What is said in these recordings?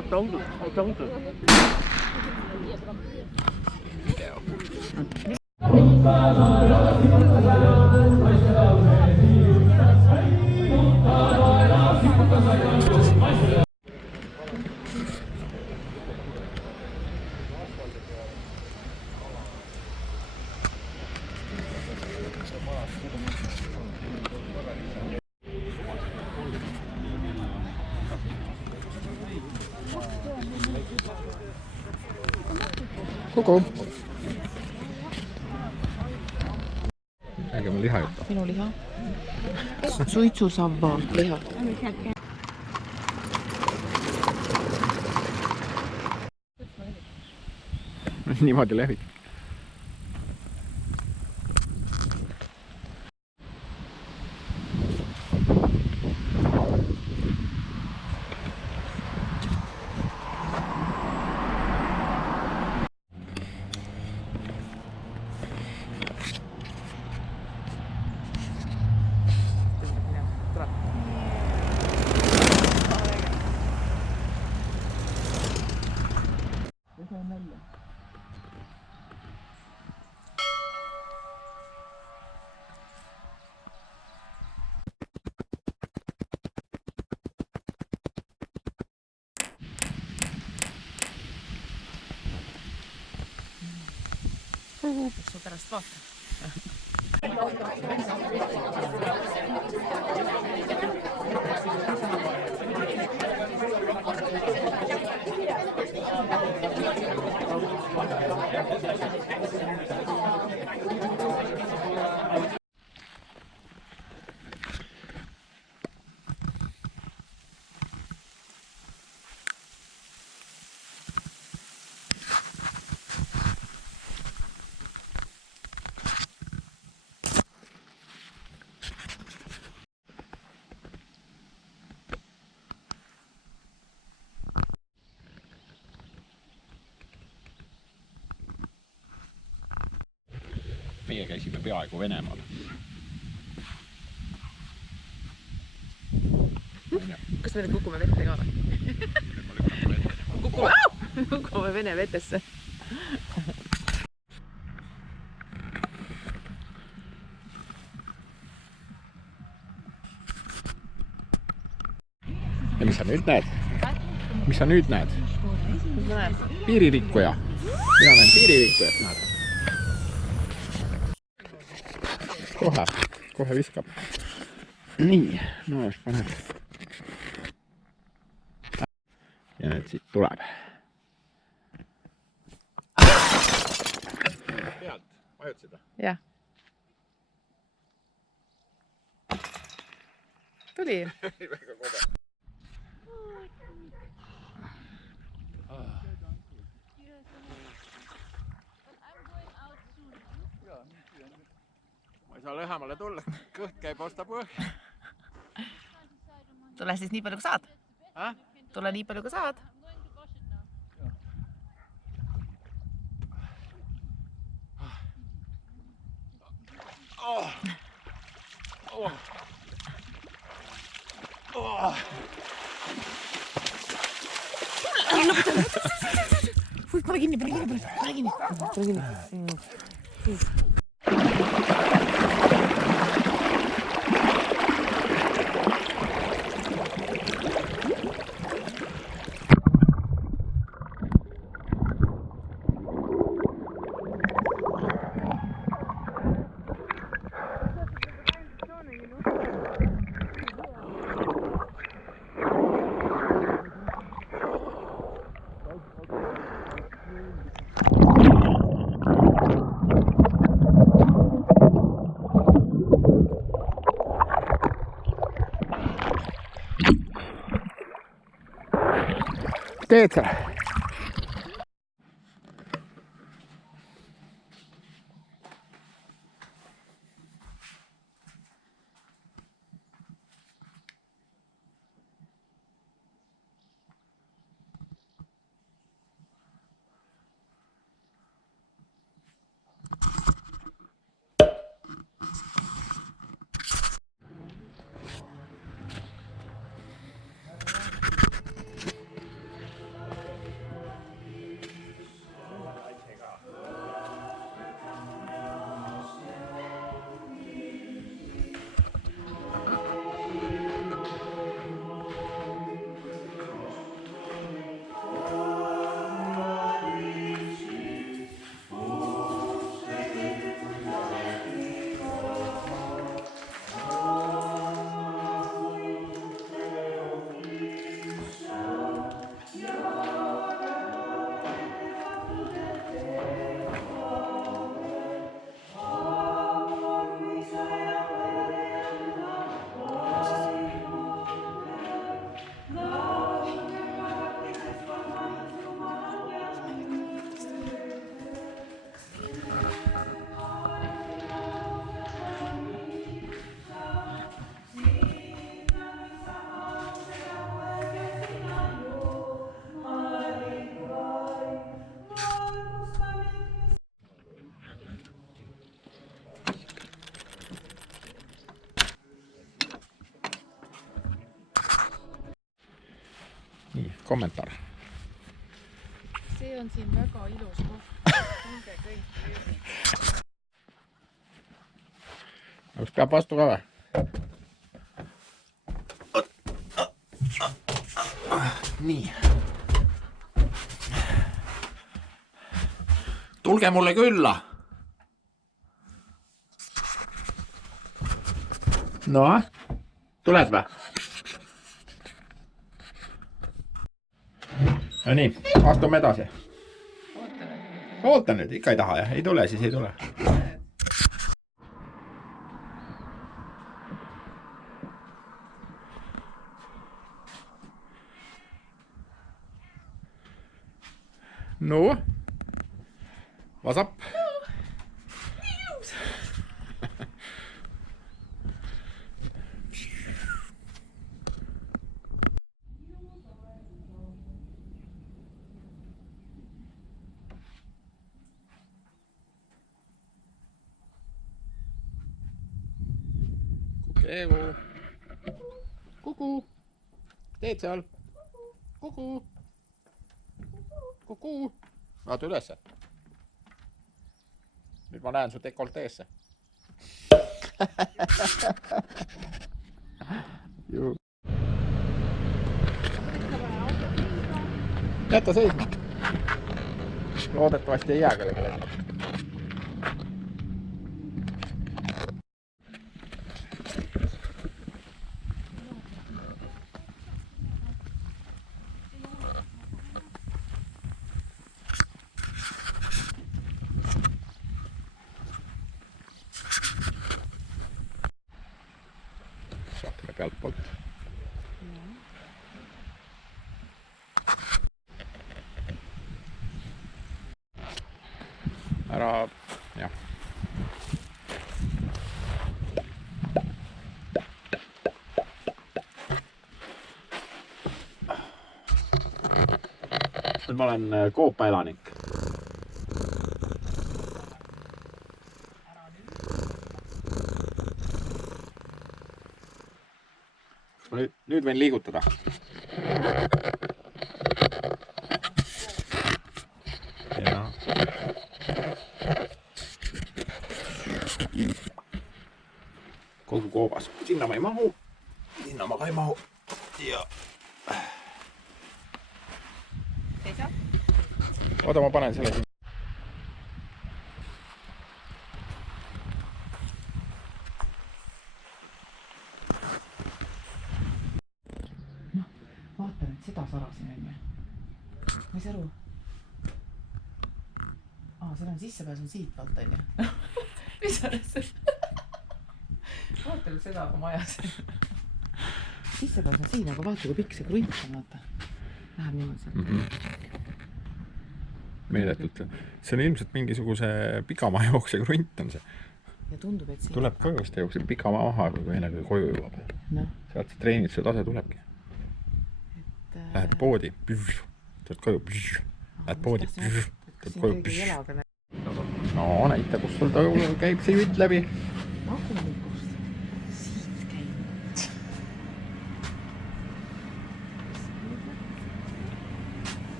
等等。Kuku. Räägi oma liha juttu. Minu liha. Suitsusamba liha. Niimoodi lehvid. Su pärast vaata. Meie käisime peaaegu Venemaal. Kas me nüüd kukume vette ka või? Kukume Vene vetesse. Ja mis sa nüüd näed? Mis sa nüüd näed? Mis ma näen? Piiririkkuja. Mina näen piiririkkujat, näed. Kohe viskab. Nii, noos paneb. Ja nüüd siit tuleb. Pealt, vajutsid või? Jah. Tuli. Väga kobe. Ma ei saa lähemale tulla, kõht käib vastu põhja. Tule siis nii palju kui saad. Tule nii palju kui saad. Pane kinni. Teed sa? Nii, kommentaar. See on siin väga ilus koht. Tulge kõik. Kas peab vastu ka või? Nii. Tulge mulle külla. No, tuled või? No nii, astume edasi. Oota nüüd, ikka ei taha jah, ei tule, siis ei tule. No, what's up? Kuku. Kuku. Teed seal? Kuku. Kuku. Vaata ülesse. Nüüd ma näen su dekolteesse. Jäta seisma. Loodetavasti ei jää kellelegi. Vaatame pealt poolt. Ära, jah. Nüüd ma olen Koopa elanik. Nüüd võin liigutada. Ja. Kogu koobas. Sinna ma ei mahu. Sinna ma ka ei mahu. Ja. Oota, ma panen selle siin. Vaata nüüd seda sarasin enne. Ma ei saa aru. Seal on sissepääs on siit vaata enne. Mis on see? Vaata nüüd seda oma majas. Sissepääs on siin, aga vaata kui pikk see krunt on, vaata. Läheb niimoodi sealt. Meeletult. See on ilmselt mingisuguse pikamaa jookse krunt on see. Ja tundub, et siin... Tuleb koju, siis ta jookseb pikamaa maha, kui enne kui koju jõuab. No. Sealt see treenid, see tase tulebki. Lähed poodi. Tuled koju. Lähed poodi. Tuled koju. No näita, kus sul ta käib see jutt läbi. Tagulikust. Siit käib.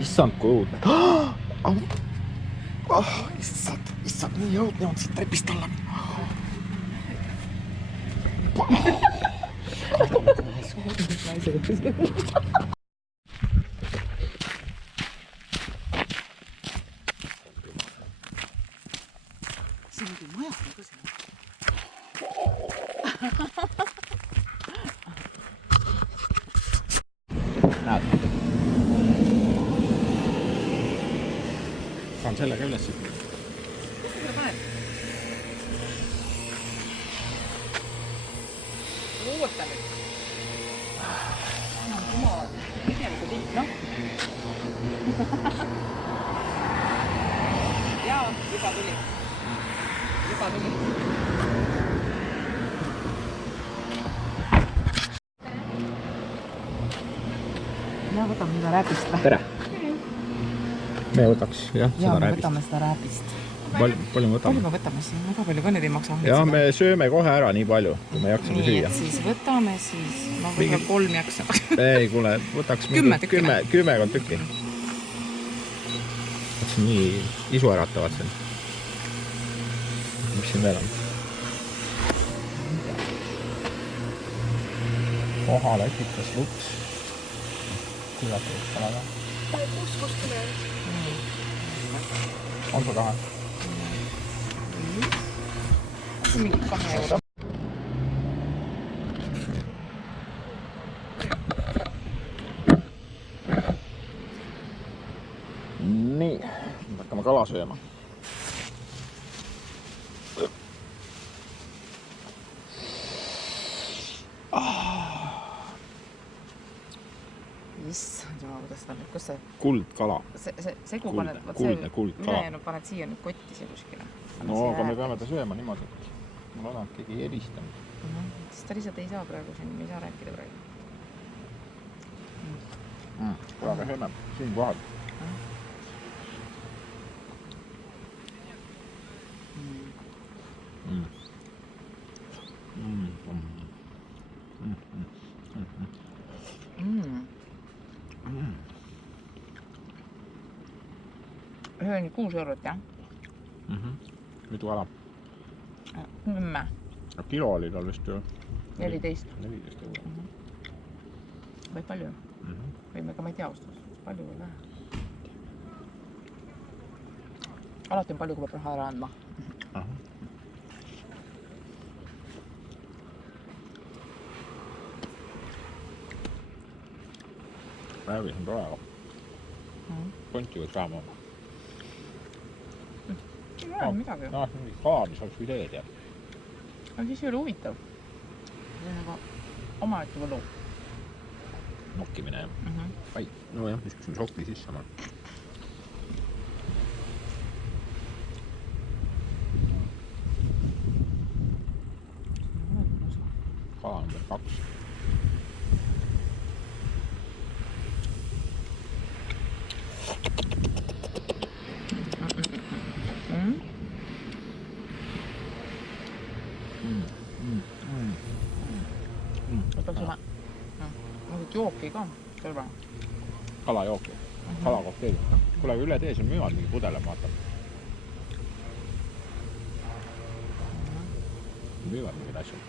Issand, kui õudne. Issand, nii õudne on siit trepist alla. See on küll majas nagu see. Näed. Saan sellega üles. Kus sa seda paned? oota nüüd. Jumal, tegevuse tipp, noh. Jaa, juba tuli. Ja võtame seda rääpist või? Tere! Me võtaks, jah, seda me rääpist. võtame seda rääpist. Palju me võtame? Palju me võtame siin? Väga palju ka nüüd ei maksa. Ja me sööme kohe ära nii palju, kui me jaksame nii, süüa. et siis võtame siis, ma võtame 3 jaksa. Ei, kuule, võtaks 10 tükki. 10 tükki. Nii isu äratavad siin. Mis siin veel on? Koha läkitas luks. Kuidas see kalaga? Kus tuleb? On see taha? See on mingi 2 euro. Nii, nüüd hakkame kala sööma. Issand jumal, kuidas ta nüüd, kus see Kuldkala. segu Kuldne, paned, kuldne kuldkala. ülejäänud paned siia nüüd kotti siia kuskile. No aga me peame ta sööma niimoodi, et ma loodan, et keegi ei helistanud. Siis ta lihtsalt ei saa praegu siin, ei saa rääkida praegu. Kuule, aga sööme siin kohal. Ühe on 6 eurot, jah? Mitu kala? 10. Kilo oli tal vist ju 14. 14 euro. Või palju? Võime ka, ma ei tea austus. Palju või vähe? Alati on palju, kui peab raha ära andma. Räävis on tore, aga konti võiks vähem olla. Siin ei ole midagi. Mingi kala, mis oleks ideed jääb. Aga siis ei ole huvitav. See on nagu omaette võlu. Nokkimine, jah. Ai, no jah, niisugune šokki sisse ma. Kala number 2. Võtaks juba jooki ka kõrva. Kalajooki. Kalakokteil. Kuule, üle tee siin müüvad mingi pudele, vaata. Müüvad mingid asjad.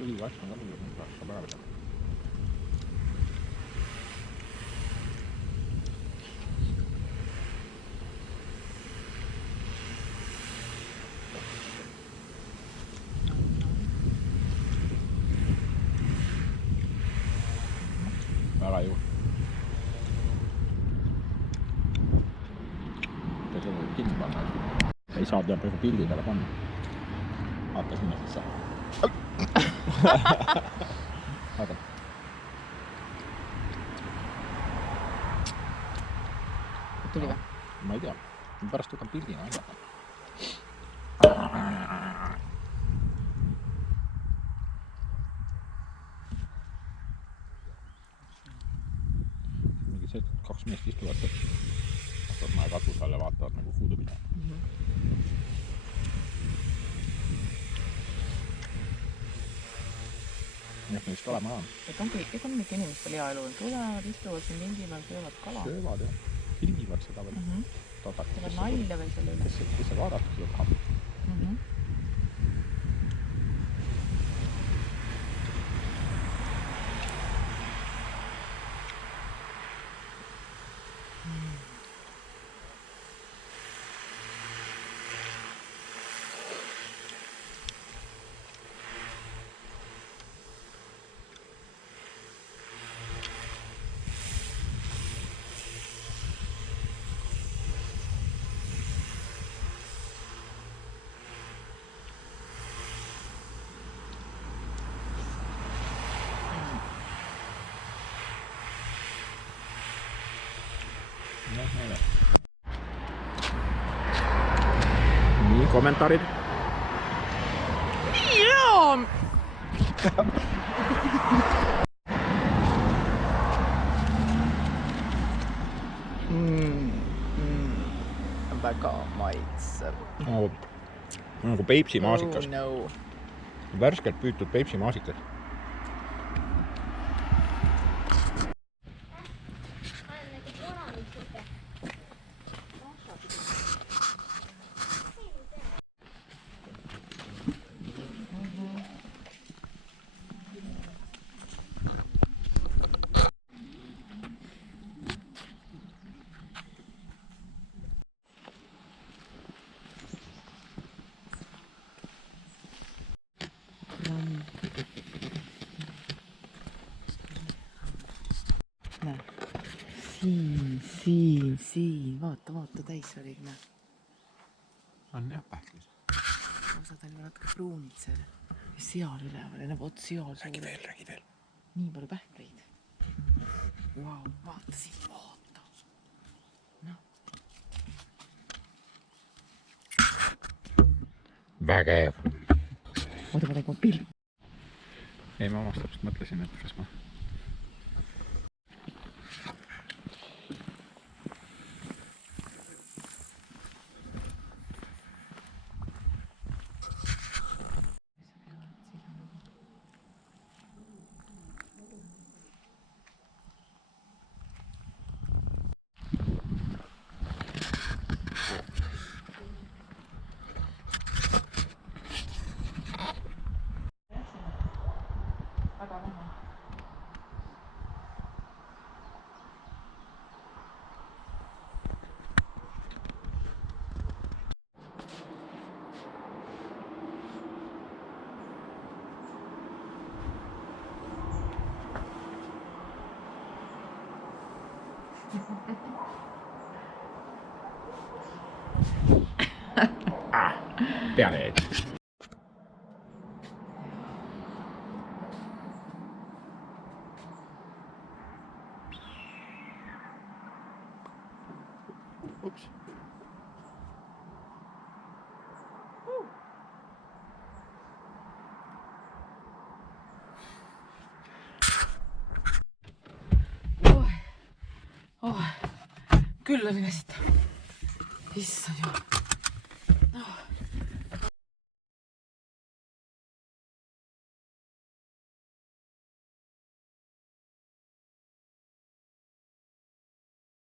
Õliga asja on ka mingi asja päeva. Väga ju. Seda võib kinni panna. Ei saa teha praegu pildi peale panna. Vaata sinna sisse. Vaata. Tuli või? Ma ei tea. Pärast võtan pildina aidata. See, 2 meest istuvad vaatavad maja katus all ja vaatavad nagu foodupida. Jah, me vist olema on. Et ongi ikka inimestel hea elu. Tulevad, istuvad siin lingi peal, söövad kala. Söövad jah. Filmivad seda veel. Teevad nalja veel selle üle. Kes see vaadatud seda tahab? nii, kommentaarid. Jaa! Väga maitsev. Nagu Peipsi maasikas. Oh, no. Värskelt püütud Peipsi maasikas. Siin, vaata, täisvärig, näe. On jah pähklis. Osad on ju natuke pruunid seal. Ja seal üleval, ja vot seal. Räägi veel. Nii palju pähkleid. Vau, vaata siin, vaata. No. Vägev. Oota, ma tegin pilv. Ei, ma omast täpselt mõtlesin, et kas ma... Peale jäid. Ups. Küll oli väsitav. Issand jumal.